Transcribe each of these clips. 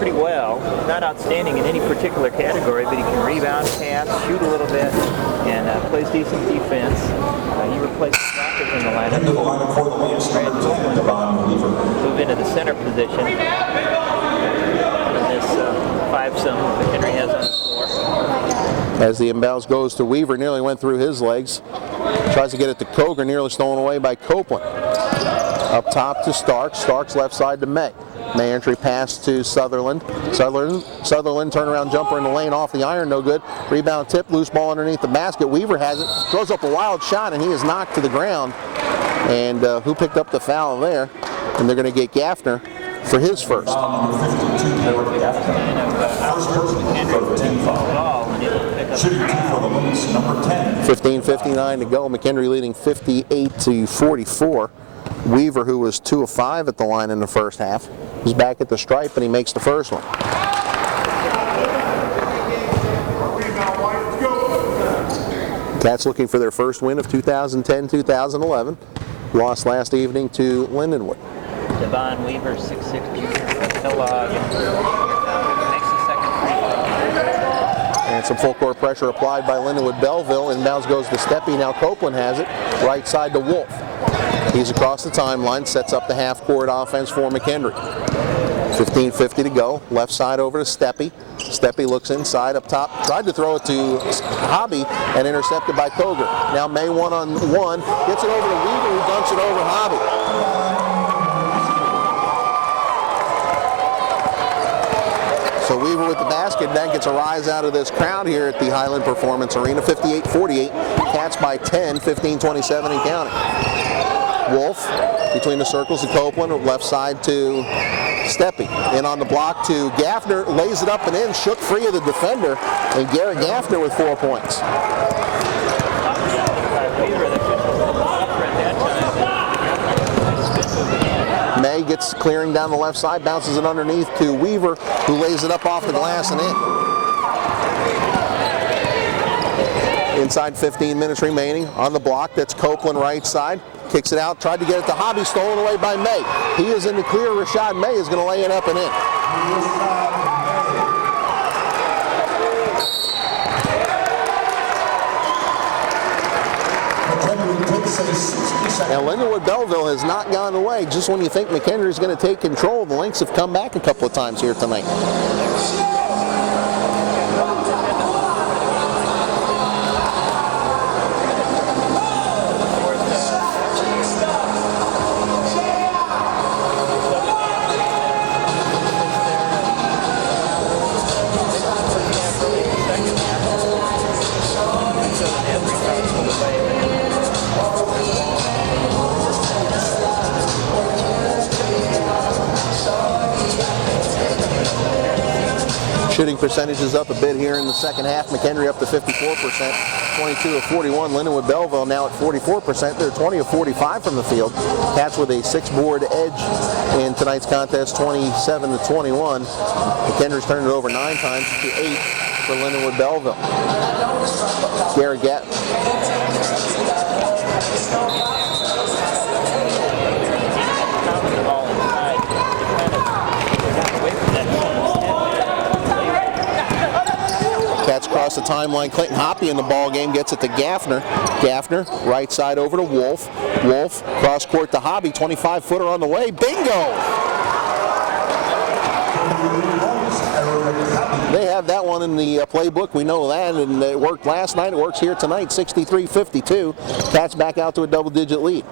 pretty well. Not outstanding in any particular category, but he can rebound, pass, shoot a little bit, and plays decent defense. He replaced Rockets in the lineup. Into the lineup for the Lance, number 10, Devon Weaver. Move into the center position. And this five-some McKendree has on his floor. As the inbounds goes to Weaver, nearly went through his legs. Tries to get it to Koger, nearly stolen away by Copeland. Up top to Starks. Starks left side to May. May entry pass to Sutherland. Sutherland turnaround jumper in the lane off the iron, no good. Rebound tip, loose ball underneath the basket. Weaver has it, throws up a wild shot, and he is knocked to the ground. And who picked up the foul there? And they're going to get Gaffner for his first. 15:59 to go. McKendree leading 58-44. Weaver, who was 2 of 5 at the line in the first half, is back at the stripe, and he makes the first one. Cats looking for their first win of 2010-2011. Lost last evening to Lindenwood. Devon Weaver, 6'6" junior from Kellogg. Makes the second free throw. And some full court pressure applied by Lindenwood Belleville. Inbounds goes to Steppe. Now Copeland has it. Right side to Wolff. He's across the timeline, sets up the half-court offense for McKendree. 15:50 to go. Left side over to Steppe. Steppe looks inside up top. Tried to throw it to Hobby and intercepted by Koger. Now May one-on-one. Gets it over to Weaver, who dunks it over Hobby. So Weaver with the basket. That gets a rise out of this crowd here at the Highland Performance Arena. 58-48. Cats by 10, 15-27 and counting. Wolff between the circles to Copeland, left side to Steppe. In on the block to Gaffner, lays it up and in, shook free of the defender, and Garrett Gaffner with 4 points. May gets clearing down the left side, bounces it underneath to Weaver, who lays it up off the glass and in. Inside 15 minutes remaining. On the block, that's Copeland right side. Kicks it out, tried to get it to Hobby, stolen away by May. He is in the clear. Rashad May is going to lay it up and in. Now Lindenwood Belleville has not gone away. Just when you think McKendree is going to take control, the Lynx have come back a couple of times here tonight. Shooting percentage is up a bit here in the second half. McKendree up to 54%, 22 of 41. Lindenwood Belleville now at 44%. They're 20 of 45 from the field. Cats with a 6-board edge in tonight's contest, 27-21. McKendree's turned it over 9 times to 8 for Lindenwood Belleville. Garrett Gatt. Cats cross the timeline. Clinton Hoppy in the ball game gets it to Gaffner. Gaffner, right side over to Wolff. Wolff, cross court to Hobby. 25-footer on the way. Bingo! They have that one in the playbook. We know that, and it worked last night. It works here tonight. 63-52. Cats back out to a double-digit lead.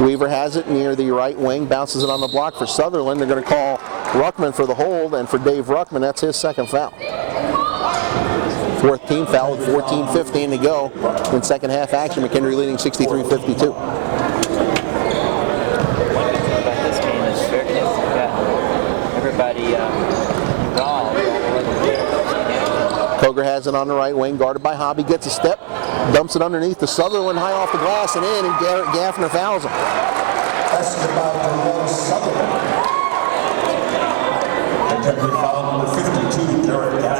Weaver has it near the right wing. Bounces it on the block for Sutherland. They're going to call Ruckman for the hold, and for Dave Ruckman, that's his second foul. Fourth team foul with 14:15 to go in second half action. McKendree leading 63-52. Koger has it on the right wing, guarded by Hobby, gets a step, dumps it underneath to Sutherland, high off the glass and in, and Garrett Gaffner fouls him. McKendree foul number 52, Garrett Gaffner.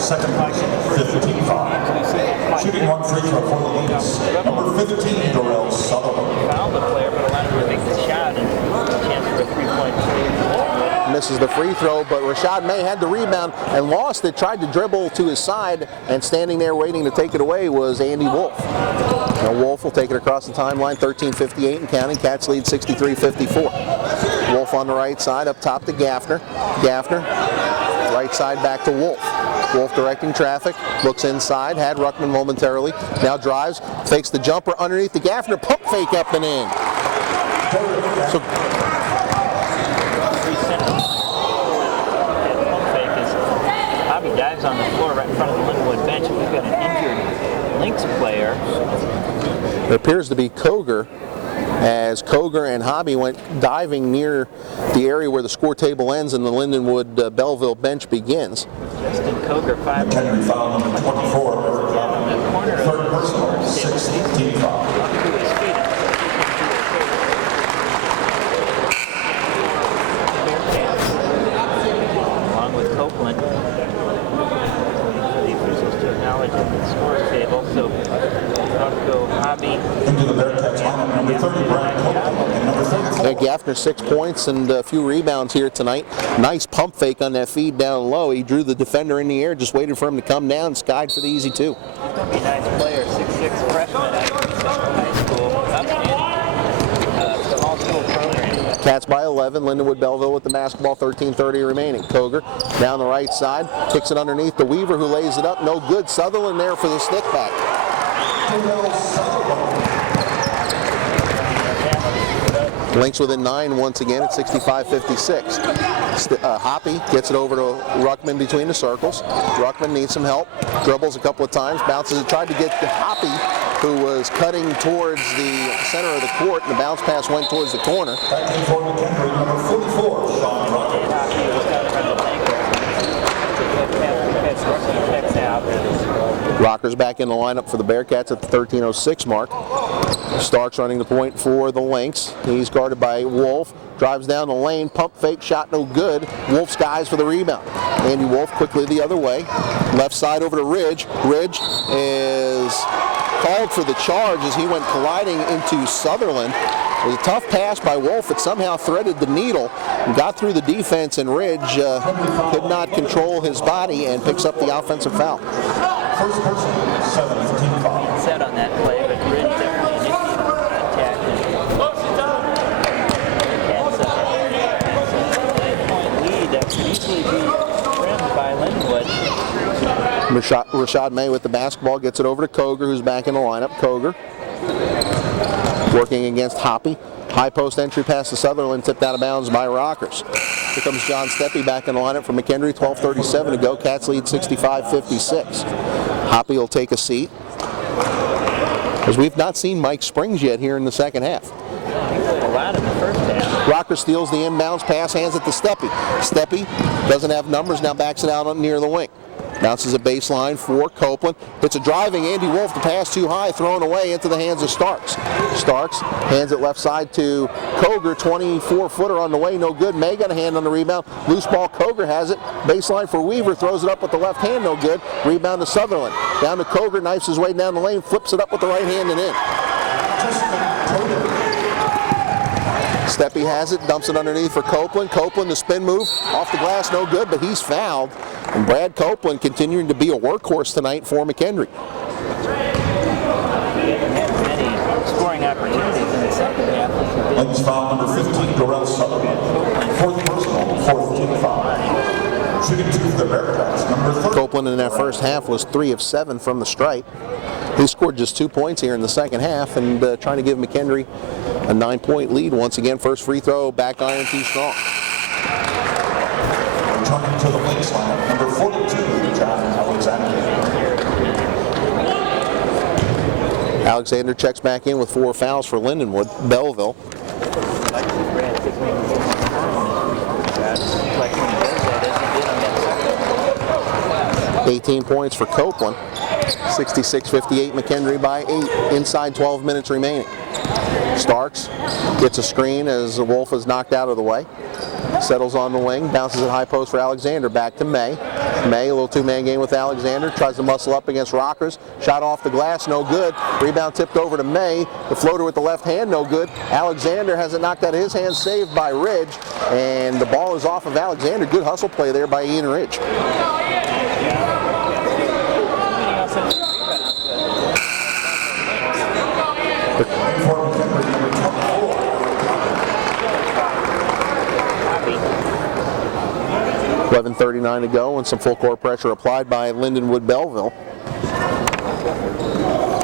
Second position, 15-5. Shooting 1 free throw for the Lynx. Number 15, Darrell Sutherland. Foul the player, but allowed him to make the shot and a chance for a 3-point misses the free throw, but Rashad May had the rebound and lost it, tried to dribble to his side, and standing there waiting to take it away was Andy Wolff. Now Wolff will take it across the timeline, 13:58 and counting. Cats lead 63-54. Wolff on the right side, up top to Gaffner. Gaffner, right side back to Wolff. Wolff directing traffic, looks inside, had Ruckman momentarily, now drives, fakes the jumper underneath the Gaffner, pump fake up and in. So, Hobby dives on the floor right in front of the Lindenwood bench, and we've got an injured Lynx player. There appears to be Koger, as Koger and Hobby went diving near the area where the score table ends and the Lindenwood Belleville bench begins. Justin Koger, 5. McKendree foul number 24. Third personal, 6-team foul. Along with Copeland. The officials to acknowledge at the scores table. So out go Hobby. Into the Bearcats lineup, number 30, Brian Copeland, and number 34. Gaffner 6 points and a few rebounds here tonight. Nice pump fake on that feed down low. He drew the defender in the air, just waited for him to come down, skied for the easy two. He's going to be a nice player, 6'6" freshman out of high school. Upstanding small school program. Cats by 11, Lindenwood Belleville with the basketball, 13:30 remaining. Koger down the right side, kicks it underneath the Weaver who lays it up, no good. Sutherland there for the stick back. Lynx within 9 once again at 65-56. Hoppy gets it over to Ruckman between the circles. Ruckman needs some help, dribbles a couple of times, bounces it, tried to get to Hoppy, who was cutting towards the center of the court, and the bounce pass went towards the corner. Back in for McKendree, number 44, Sean Ruckman. Rockers back in the lineup for the Bearcats at the 13:06 mark. Starks running the point for the Lynx. He's guarded by Wolff. Drives down the lane, pump fake, shot no good. Wolff skies for the rebound. Andy Wolff quickly the other way. Left side over to Ridge. Ridge is called for the charge as he went colliding into Sutherland. It was a tough pass by Wolff. It somehow threaded the needle and got through the defense, and Ridge could not control his body and picks up the offensive foul. First person, 7-team foul. Set on that play, but Ridge definitely initiated contact. And lead that could easily be trimmed by Lindenwood. Rashad May with the basketball gets it over to Koger, who's back in the lineup. Koger working against Hoppy. High post entry pass to Sutherland, tipped out of bounds by Rockers. Here comes John Steppe back in the lineup for McKendree, 12:37 to go. Cats lead 65-56. Hoppy will take a seat, because we've not seen Mike Springs yet here in the second half. A lot in the first half. Rocker steals the inbounds pass, hands it to Steppe. Steppe doesn't have numbers, now backs it out near the wing. Bounces a baseline for Copeland. Hits a driving Andy Wolff, the pass too high, thrown away into the hands of Starks. Starks hands it left side to Koger, 24-footer on the way, no good. May got a hand on the rebound. Loose ball, Koger has it. Baseline for Weaver, throws it up with the left hand, no good. Rebound to Sutherland. Down to Koger, knifes his way down the lane, flips it up with the right hand and in. Steppe has it, dumps it underneath for Copeland. Copeland, the spin move, off the glass, no good, but he's fouled. And Brad Copeland continuing to be a workhorse tonight for McKendree. We haven't had many scoring opportunities in the second half. Lynx foul number 15, Darrell Sutherland. Fourth personal, 4th-team foul. Shooting two for the Bearcats, number 30. Copeland in that first half was 3 of 7 from the stripe. He scored just 2 points here in the second half and trying to give McKendree a 9-point lead. Once again, first free throw, back iron too strong. Returning to the Lynx lineup, number 42, John Alexander. Alexander checks back in with 4 fouls for Lindenwood. Belleville. 18 points for Copeland. 66-58, McKendree by 8. Inside 12 minutes remaining. Starks gets a screen as Wolff is knocked out of the way. Settles on the wing, bounces at high post for Alexander, back to May. May, a little two-man game with Alexander, tries to muscle up against Rockers. Shot off the glass, no good. Rebound tipped over to May. The floater with the left hand, no good. Alexander has it knocked out of his hand, saved by Ridge. And the ball is off of Alexander. Good hustle play there by Ian Ridge. 11:39 to go and some full court pressure applied by Lindenwood Belleville.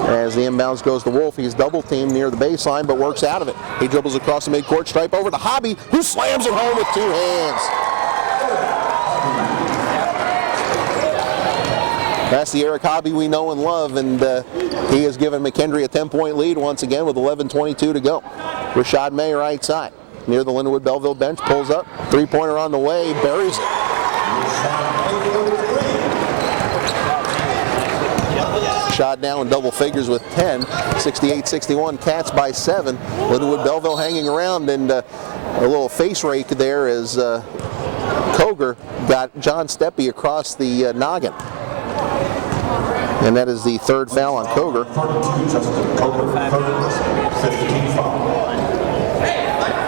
As the inbounds goes to Wolff, he's double teamed near the baseline but works out of it. He dribbles across the midcourt stripe over to Hobby, who slams it home with two hands. That's the Eric Hobby we know and love, and he has given McKendree a 10-point lead once again with 11:22 to go. Rashad May right side, near the Lindenwood Belleville bench, pulls up, three-pointer on the way, buries it. Shot now in double figures with 10, 68-61, Cats by 7. Lindenwood Belleville hanging around, and a little face rake there as Koger got John Steppe across the noggin. And that is the third foul on Koger.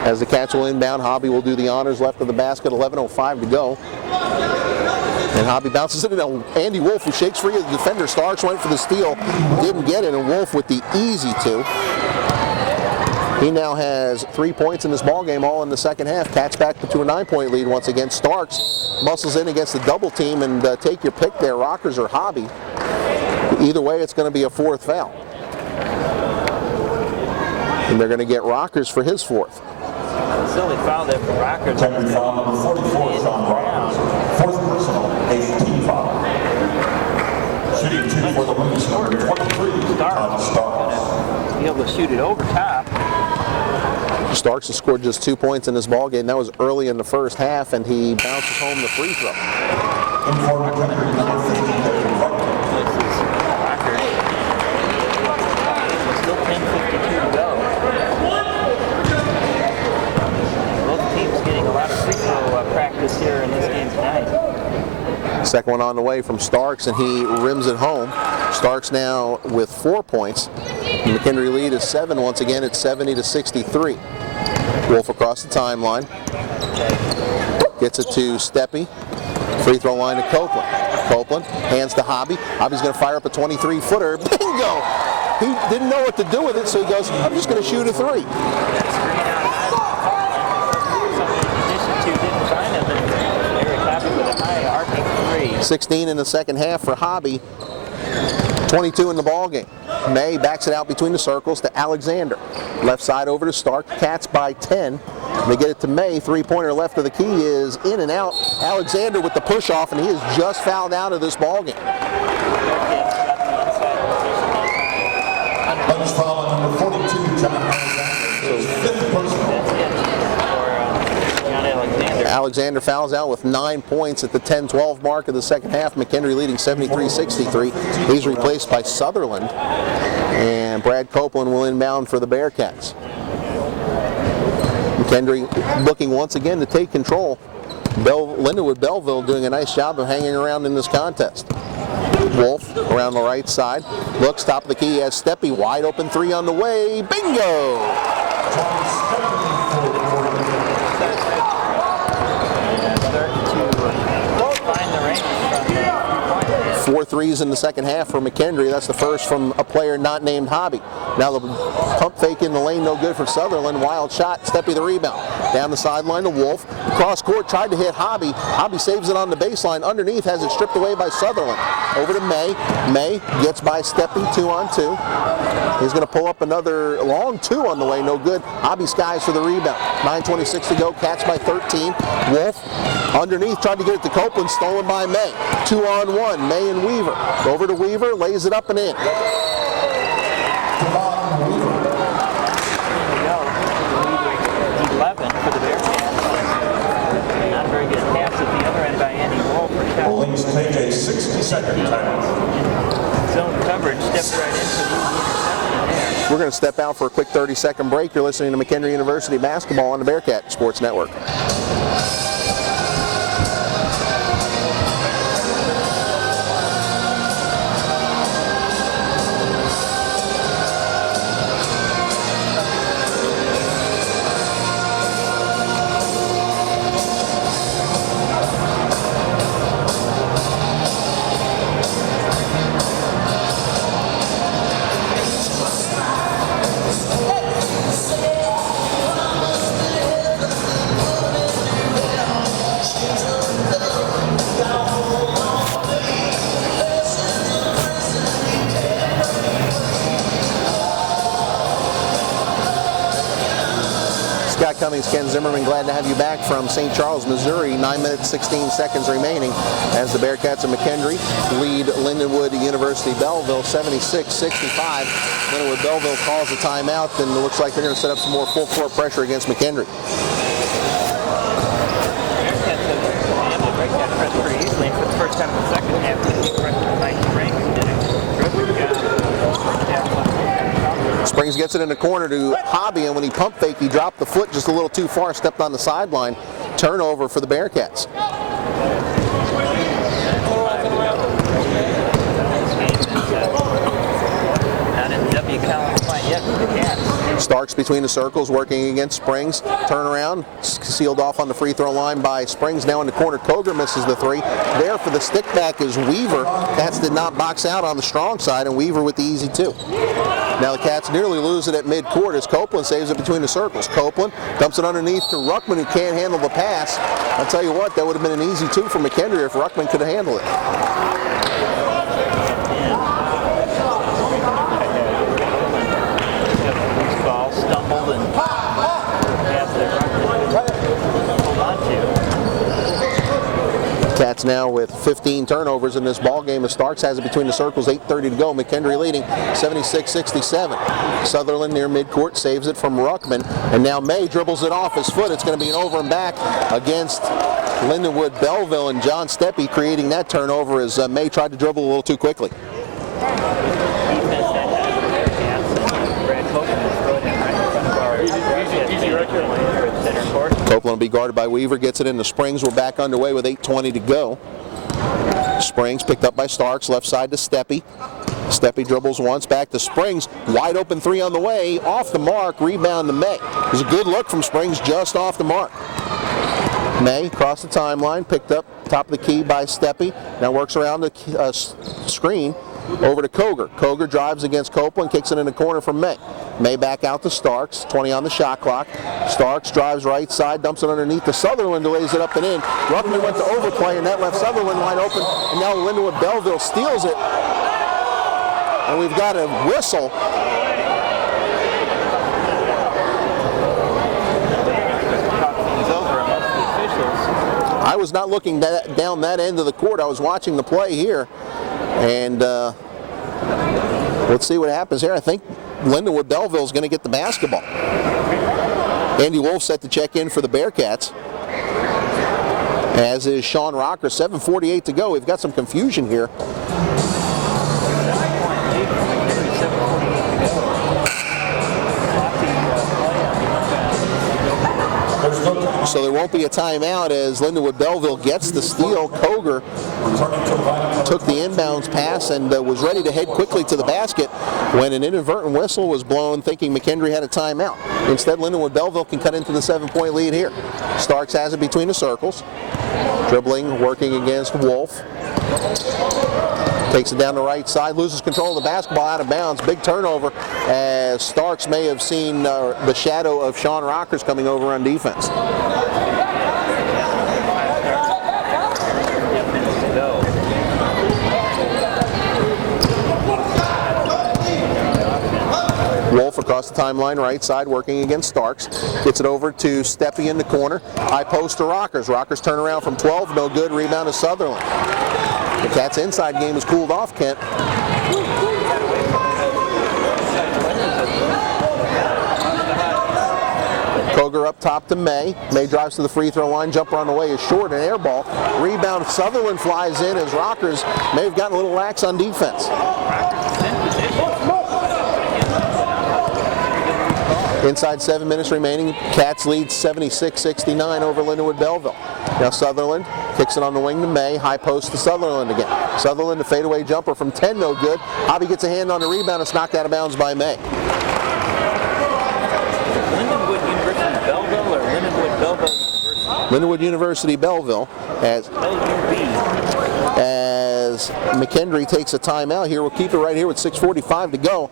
As the Cats will inbound, Hobby will do the honors left of the basket, 11:05 to go. And Hobby bounces it into Andy Wolff, who shakes free of the defender. Starks went for the steal, didn't get it, and Wolff with the easy two. He now has 3 points in this ball game, all in the second half. Cats back to a 9-point lead once again. Starks muscles in against the double team, and take your pick there, Rockers or Hobby. Either way, it's going to be a fourth foul. And they're going to get Rockers for his fourth. Silly foul there for Rockers. Technical foul number 44, Sean Rockers. Fourth personal, 18 foul. Shooting two for the Wings, number 23, Todd Starks. Be able to shoot it over top. Starks has scored just 2 points in this ball game. That was early in the first half, and he bounces home the free throw. In for McKendree, number 15, Rockers. Still 10:52 to go. Both teams getting a lot of free throw practice here in this game tonight. Second one on the way from Starks, and he rims it home. Starks now with 4 points. The McKendree lead is 7 once again at 70-63. Wolff across the timeline. Gets it to Steppe. Free throw line to Copeland. Copeland hands to Hobby. Hobby's going to fire up a 23-footer. Bingo! He didn't know what to do with it, so he goes, I'm just going to shoot a three. 16 in the second half for Hobby. 22 in the ball game. May backs it out between the circles to Alexander. Left side over to Stark. Cats by 10. They get it to May. Three-pointer left of the key is in and out. Alexander with the push-off, and he is just fouled out of this ball game. Bonus foul on number 42, John Alexander. Fifth personal. Alexander fouls out with 9 points at the 10-12 mark of the second half. McKendree leading 73-63. He's replaced by Sutherland. And Brad Copeland will inbound for the Bearcats. McKendree looking once again to take control. Lindenwood Belleville doing a nice job of hanging around in this contest. Wolff around the right side. Looks, top of the key, has Steppe. Wide open three on the way. Bingo! 4 threes in the second half for McKendree. That's the first from a player not named Hobby. Now the pump fake in the lane, no good for Sutherland. Wild shot, Steppe the rebound. Down the sideline to Wolff. Cross court, tried to hit Hobby. Hobby saves it on the baseline. Underneath has it stripped away by Sutherland. Over to May. May gets by Steppe, 2-on-2. He's going to pull up another long two on the way, no good. Hobby skies for the rebound. 9:26 to go, Cats by 13. Wolff underneath, tried to get it to Copeland, stolen by May. 2-on-1, May and Weaver. Over to Weaver, lays it up and in. For the Bearcats. Not a very good pass at the other end by Andy Wolff. The Lynx take a 60-second timeout. Zone coverage, stepped right into the interception there. We're going to step out for a quick 30-second break. You're listening to McKendree University basketball on the Bearcat Sports Network. Cummings, Ken Zimmerman, glad to have you back from St. Charles, Missouri. 9 minutes, 16 seconds remaining as the Bearcats of McKendree lead Lindenwood University Belleville 76-65. Lindenwood Belleville calls a timeout, and it looks like they're going to set up some more full court pressure against McKendree. Pretty easily for the first time in the second half. Springs gets it in the corner to Hobby, and when he pump fake, he dropped the foot just a little too far, stepped on the sideline. Turnover for the Bearcats. Not in the W Collins fight yet for the Cats. Starks between the circles, working against Springs. Turnaround, sealed off on the free throw line by Springs. Now in the corner, Koger misses the three. There for the stick back is Weaver. Cats did not box out on the strong side, and Weaver with the easy two. Now the Cats nearly lose it at midcourt as Copeland saves it between the circles. Copeland dumps it underneath to Ruckman, who can't handle the pass. I'll tell you what, that would have been an easy two for McKendree if Ruckman could have handled it. Cats now with 15 turnovers in this ball game as Starks has it between the circles, 8:30 to go. McKendree leading 76-67. Sutherland near midcourt saves it from Ruckman, and now May dribbles it off his foot. It's going to be an over and back against Lindenwood Belleville, and John Steppe creating that turnover as May tried to dribble a little too quickly. Copeland will be guarded by Weaver, gets it into Springs. We're back underway with 8:20 to go. Springs picked up by Starks, left side to Steppe. Steppe dribbles once, back to Springs. Wide open three on the way, off the mark, rebound to May. It was a good look from Springs, just off the mark. May across the timeline, picked up top of the key by Steppe. Now works around the screen. Over to Koger. Koger drives against Copeland, kicks it in the corner from May. May back out to Starks, 20 on the shot clock. Starks drives right side, dumps it underneath to Sutherland, who lays it up and in. Ruckman went to overplay, and that left Sutherland wide open, and now Lindenwood Belleville steals it. And we've got a whistle. I was not looking down that end of the court. I was watching the play here. And let's see what happens here. I think Lindenwood Belleville is going to get the basketball. Andy Wolff set to check in for the Bearcats, as is Sean Rocker. 7:48 to go. We've got some confusion here. So there won't be a timeout as Lindenwood Belleville gets the steal. Koger took the inbounds pass and was ready to head quickly to the basket when an inadvertent whistle was blown, thinking McKendree had a timeout. Instead, Lindenwood Belleville can cut into the 7-point lead here. Starks has it between the circles. Dribbling, working against Wolff. Takes it down the right side, loses control of the basketball, out of bounds. Big turnover as Starks may have seen the shadow of Sean Rockers coming over on defense. Wolff across the timeline, right side, working against Starks. Gets it over to Steppe in the corner. High post to Rockers. Rockers turn around from 12, no good. Rebound to Sutherland. The Cats' inside game has cooled off, Kent. Koger up top to May. May drives to the free throw line. Jumper on the way is short, an air ball. Rebound, Sutherland flies in as Rockers may have gotten a little lax on defense. Inside 7 minutes remaining. Cats lead 76-69 over Lindenwood Belleville. Now Sutherland kicks it on the wing to May. High post to Sutherland again. Sutherland, a fadeaway jumper from 10, no good. Hobby gets a hand on the rebound. It's knocked out of bounds by May. Lindenwood University Belleville or Lindenwood Belleville University? Lindenwood University Belleville as McKendree takes a timeout here. We'll keep it right here with 6:45 to go.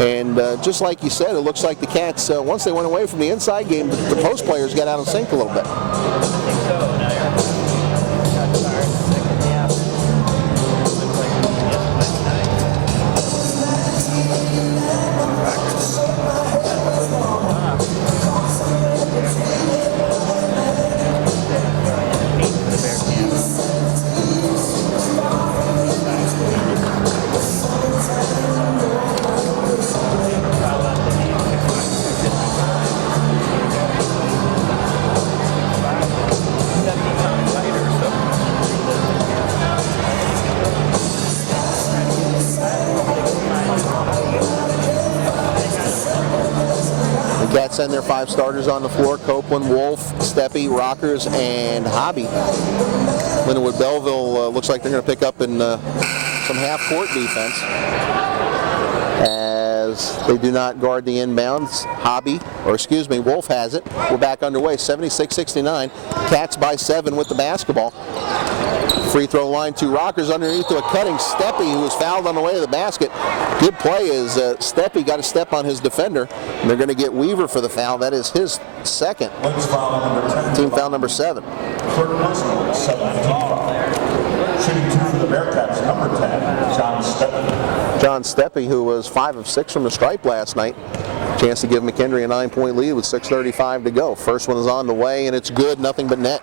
And just like you said, it looks like the Cats, once they went away from the inside game, the post players got out of sync a little bit. send their 5 starters on the floor. Copeland, Wolff, Steppe, Rockers, and Hobby. Lindenwood Belleville looks like they're going to pick up in some half-court defense, as they do not guard the inbounds. Wolff has it. We're back underway, 76-69. Cats by 7 with the basketball. Free throw line to Rockers underneath to a cutting Steppe, who was fouled on the way to the basket. Good play as Steppe got a step on his defender, and they're going to get Weaver for the foul. That is his second. Team foul number 7. Third personal, 7-15. Shooting 2 for the Bearcats, number 10, John Steppe. John Steppe, who was 5 of 6 from the stripe last night. Chance to give McKendree a 9-point lead with 6:35 to go. First one is on the way, and it's good, nothing but net.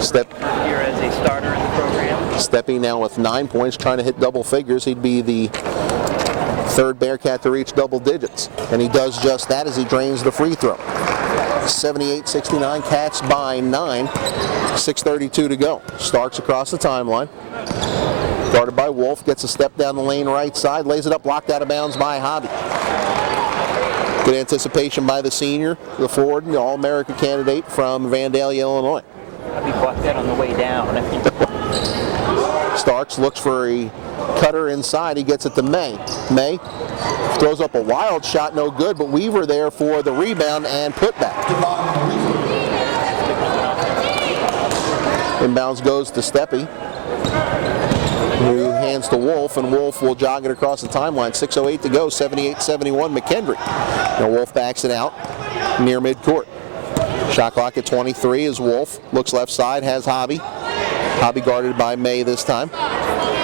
Steppe here as a starter in the program. Steppe now with 9 points, trying to hit double figures. He'd be the 3rd Bearcat to reach double digits, and he does just that as he drains the free throw. 78-69, Cats by 9, 6:32 to go. Starks across the timeline. Guarded by Wolff, gets a step down the lane right side, lays it up, blocked out of bounds by Hobby. Good anticipation by the senior, the forward, the All-America candidate from Vandalia, Illinois. Hobby blocked that on the way down. Starks looks for a cutter inside. He gets it to May. May throws up a wild shot, no good, but Weaver there for the rebound and putback. Inbounds goes to Steppe, who hands to Wolff, and Wolff will jog it across the timeline. 6:08 to go, 78-71 McKendree. Now Wolff backs it out near midcourt. Shot clock at 23 as Wolff looks left side, has Hobby. Hobby guarded by May this time.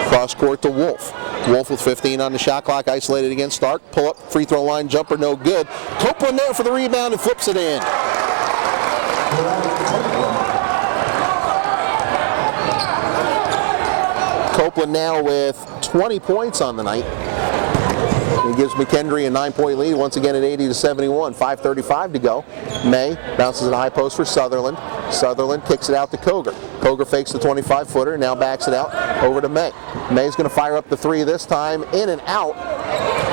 Cross court to Wolff. Wolff with 15 on the shot clock, isolated against Stark. Pull up, free throw line jumper, no good. Copeland there for the rebound and flips it in. Copeland now with 20 points on the night. He gives McKendree a 9-point lead, once again at 80-71, 5:35 to go. May bounces a high post for Sutherland. Sutherland kicks it out to Koger. Koger fakes the 25-footer, now backs it out over to May. May's going to fire up the 3 this time, in and out.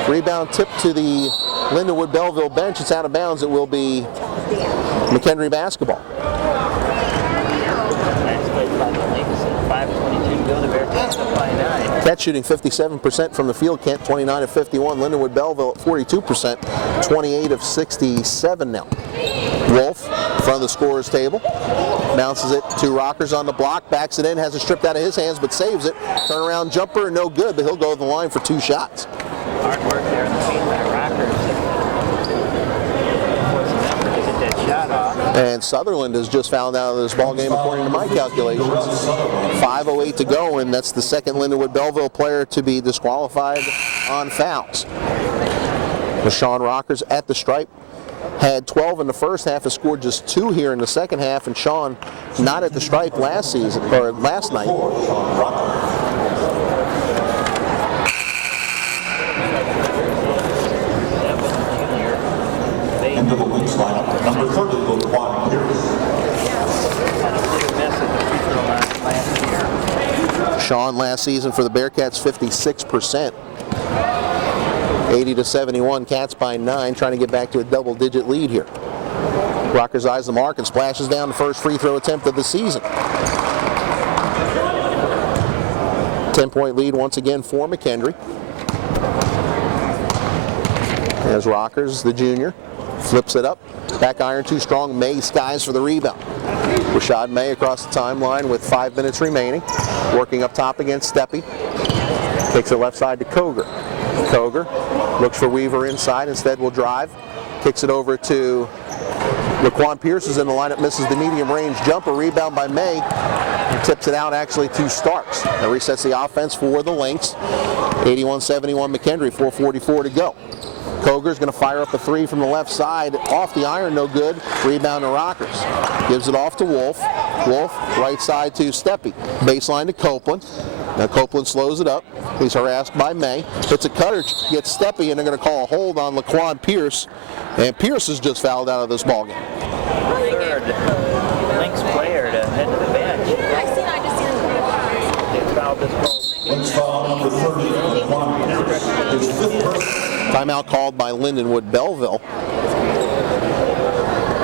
Rebound tipped to the Lindenwood Belleville bench. It's out of bounds. It will be McKendree basketball. 5:22 to go. The Bearcats up by 9. Cats shooting 57% from the field. Kent 29 of 51. Lindenwood Belleville at 42%. 28 of 67 now. Wolff in front of the scorer's table. Bounces it to Rockers on the block. Backs it in. Has it stripped out of his hands, but saves it. Turnaround jumper, no good, but he'll go to the line for 2 shots. Hard work there in the paint by Rockers. Forcing them to get that shot off. And Sutherland has just fouled out of this ball game according to my calculations. 5:08 to go, and that's the second Lindenwood Belleville player to be disqualified on fouls. Rashad Rockers at the stripe had 12 in the first half, has scored just 2 here in the second half, and Sean not at the stripe last night. Into the Wings lineup, number 30, Laquan Pierce. Sean last season for the Bearcats 56%. 80-71, Cats by 9, trying to get back to a double-digit lead here. Rockers eyes the mark and splashes down the first free throw attempt of the season. 10-point lead once again for McKendree. As Rockers, the junior, flips it up. Back iron too strong. May skies for the rebound. Rashad May across the timeline with 5 minutes remaining. Working up top against Steppe. Takes it left side to Koger. Koger looks for Weaver inside. Instead will drive. Kicks it over to Laquan Pierce, is in the lineup, misses the medium range jumper. Rebound by May. And tips it out actually to Starks. That resets the offense for the Lynx. 81-71 McKendree, 4:44 to go. Koger's going to fire up a 3 from the left side. Off the iron, no good. Rebound to Rockers. Gives it off to Wolff. Wolff, right side to Steppe. Baseline to Copeland. Now Copeland slows it up. He's harassed by May. Hits a cutter, gets Steppe, and they're going to call a hold on Laquan Pierce. And Pierce is just fouled out of this ballgame. Third Lynx player to head to the bench. They fouled this ball. Lynx foul number 30, Laquan Pierce. Timeout called by Lindenwood Belleville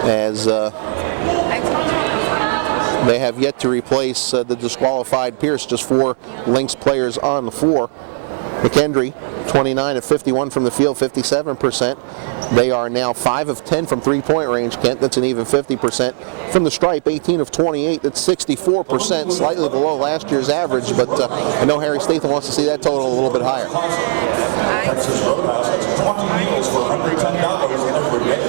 as they have yet to replace the disqualified Pierce. Just 4 Lynx players on the floor. McKendree, 29 of 51 from the field, 57%. They are now 5 of 10 from three-point range, Kent. That's an even 50%. From the stripe, 18 of 28. That's 64%, slightly below last year's average, but I know Harry Statham wants to see that total a little bit higher. Texas Roadhouse has 20 meals for $110 every day.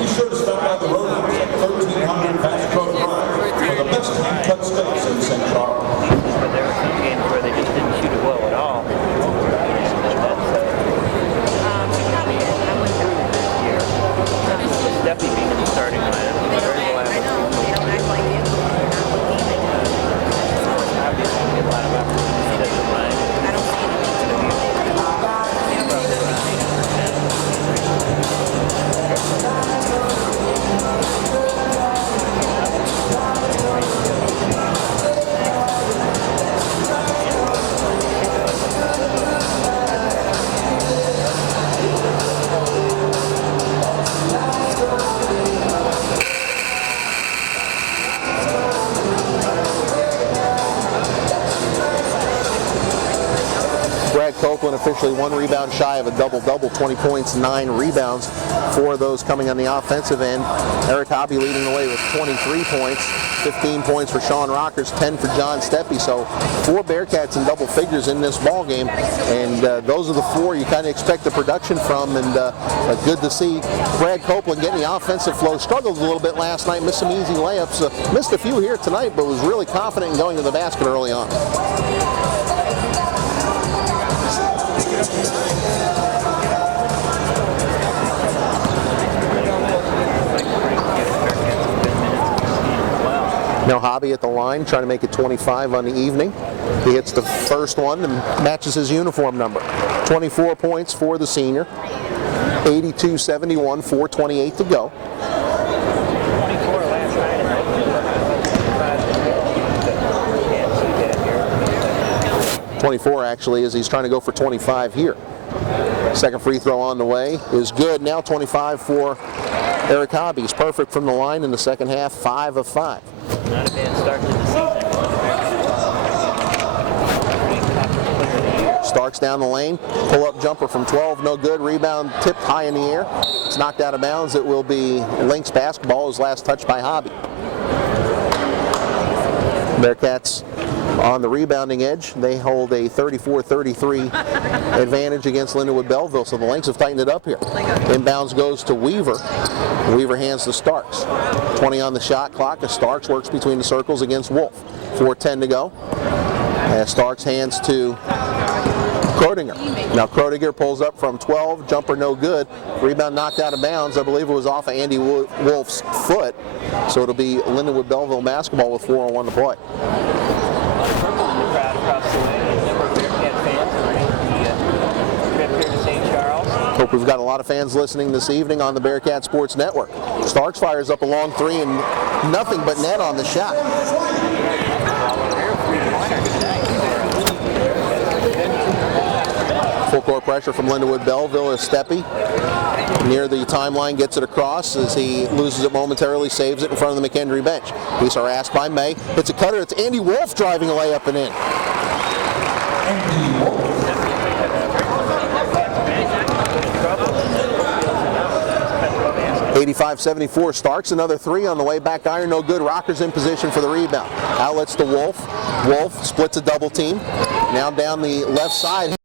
Be sure to stop by the Roadhouse at 1300 Fast Road Drive for the best hand-cut steaks in St. Charles. But there were some games where they just didn't shoot it well at all. Definitely being in the starting lineup. Obviously, a lot of opportunities at the line. Copeland officially 1 rebound shy of a double-double, 20 points, 9 rebounds. 4 of those coming on the offensive end. Eric Hobby leading the way with 23 points, 15 points for Sean Rockers, 10 for John Steppe. So 4 Bearcats in double figures in this ball game, and those are the 4 you kind of expect the production from, and good to see Brad Copeland getting the offensive flow. Struggled a little bit last night, missed some easy layups, missed a few here tonight, but was really confident in going to the basket early on. Now Hobby at the line, trying to make it 25 on the evening. He hits the first one and matches his uniform number. 24 points for the senior. 82-71, 4:28 to go. 24 actually, as he's trying to go for 25 here. Second free throw on the way is good. Now 25 for Eric Hobby. He's perfect from the line in the second half, 5 of 5. Not a bad start to the season. Starks down the lane, pull-up jumper from 12, no good. Rebound tipped high in the air. It's knocked out of bounds. It will be Lynx basketball. His last touch by Hobby. Bearcats on the rebounding edge. They hold a 34-33 advantage against Lindenwood Belleville, so the Lynx have tightened it up here. Inbounds goes to Weaver. Weaver hands to Starks. 20 on the shot clock as Starks works between the circles against Wolff. 4:10 to go. As Starks hands to Krodinger. Now Krodinger pulls up from 12, jumper no good. Rebound knocked out of bounds. I believe it was off of Andy Wolff's foot. So it'll be Lindenwood Belleville basketball with 4:01 to play. Purple in the crowd across the way. A number of Bearcat fans making the trip here to St. Charles. Hope we've got a lot of fans listening this evening on the Bearcat Sports Network. Starks fires up a long 3 and nothing but net on the shot. Full court pressure from Lindenwood Belleville as Steppe near the timeline gets it across as he loses it momentarily, saves it in front of the McKendree bench. He's harassed by May. It's a cutter. It's Andy Wolff driving a layup and in. 85-74 Starks, another 3 on the way back iron, no good. Rockers in position for the rebound. Outlets to Wolff. Wolff splits a double team. Now down the left side.